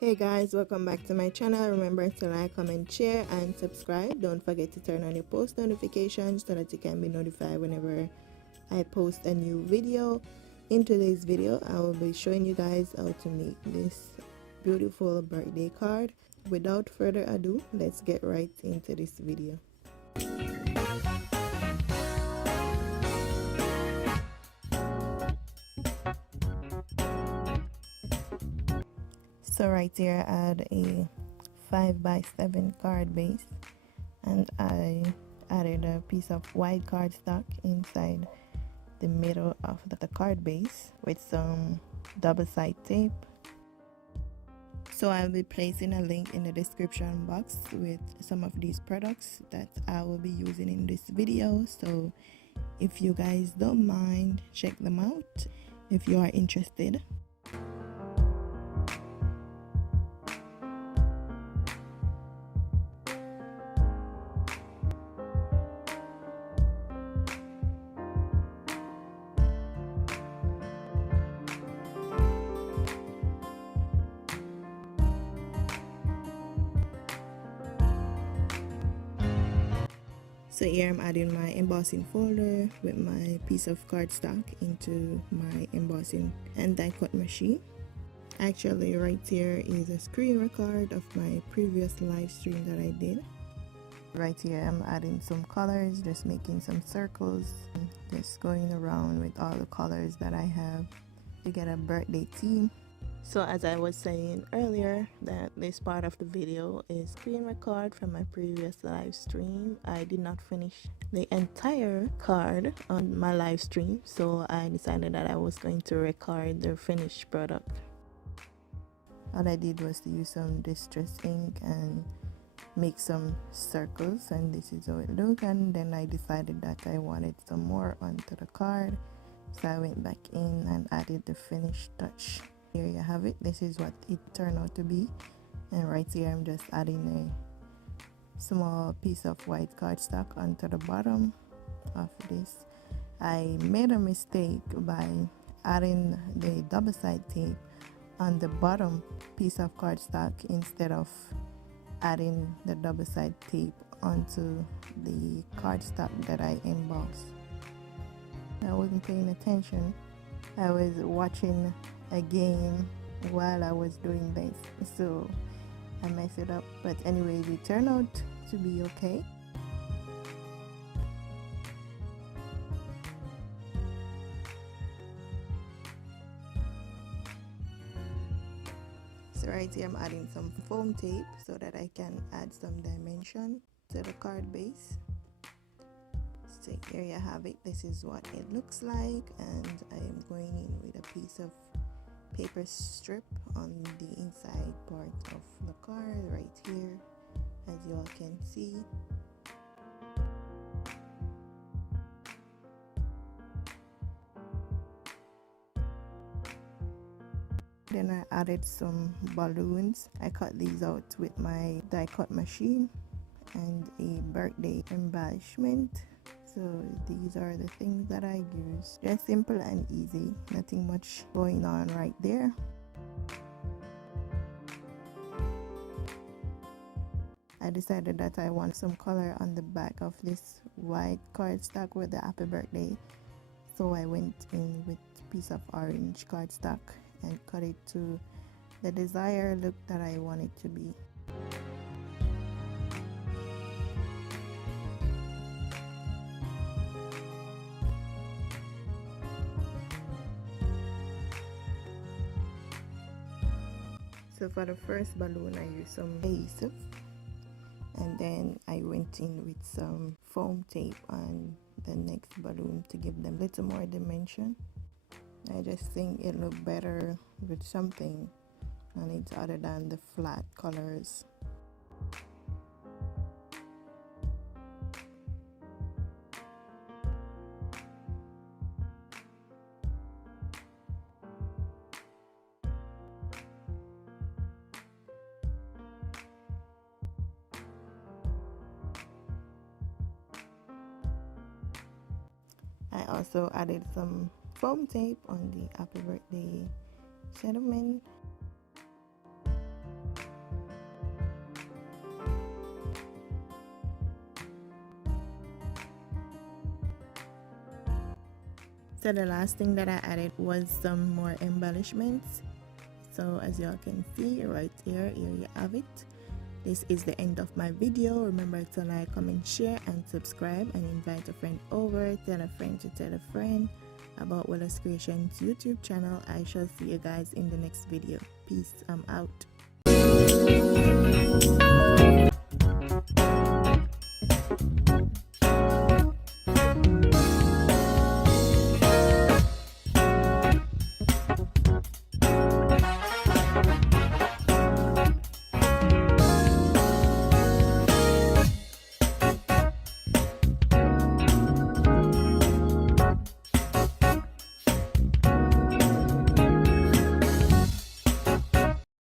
Hey guys, welcome back to my channel. Remember to like, comment, share and subscribe. Don't forget to turn on your post notifications so that you can be notified whenever I post a new video. In today's video, I will be showing you guys how to make this beautiful birthday card. Without further ado, let's get right into this video. So right here I had a 5x7 card base, and I added a piece of white cardstock inside the middle of the card base with some double-side tape. So I'll be placing a link in the description box with some of these products that I will be using in this video. So if you guys don't mind, check them out if you are interested. So here I'm adding my embossing folder with my piece of cardstock into my embossing and die cut machine. Actually, right here is a screen record of my previous live stream that I did. Right here I'm adding some colors, just making some circles, just going around with all the colors that I have to get a birthday theme. So as I was saying earlier, that this part of the video is screen record from my previous live stream. I did not finish the entire card on my live stream, so I decided that I was going to record the finished product. All I did was to use some distress ink and make some circles, and this is how it looked. And then I decided that I wanted some more onto the card, so I went back in and added the finished touch. Here you have it. This is what it turned out to be, and right here I'm just adding a small piece of white cardstock onto the bottom of this. I made a mistake by adding the double-side tape on the bottom piece of cardstock instead of adding the double-side tape onto the cardstock that I embossed. I wasn't paying attention. I was watching a game while I was doing this, so I messed it up, but anyways, it turned out to be okay. So right here I'm adding some foam tape so that I can add some dimension to the card base. So here you have it. This is what it looks like, and I am going in with a piece of paper strip on the inside part of the card right here, as you all can see. Then I added some balloons. I cut these out with my die cut machine and a birthday embellishment. So these are the things that I use. Just simple and easy, nothing much going on right there. I decided that I want some color on the back of this white cardstock with the happy birthday, so I went in with a piece of orange cardstock and cut it to the desired look that I want it to be. So for the first balloon I used some adhesive, and then I went in with some foam tape on the next balloon to give them a little more dimension. I just think it looked better with something on it other than the flat colors. I also added some foam tape on the happy birthday sentiment. So the last thing that I added was some more embellishments. So as y'all can see right here you have it. This is the end of my video. Remember to like, comment, share, and subscribe, and invite a friend over. Tell a friend to tell a friend about Willoz Creations YouTube channel. I shall see you guys in the next video. Peace. I'm out.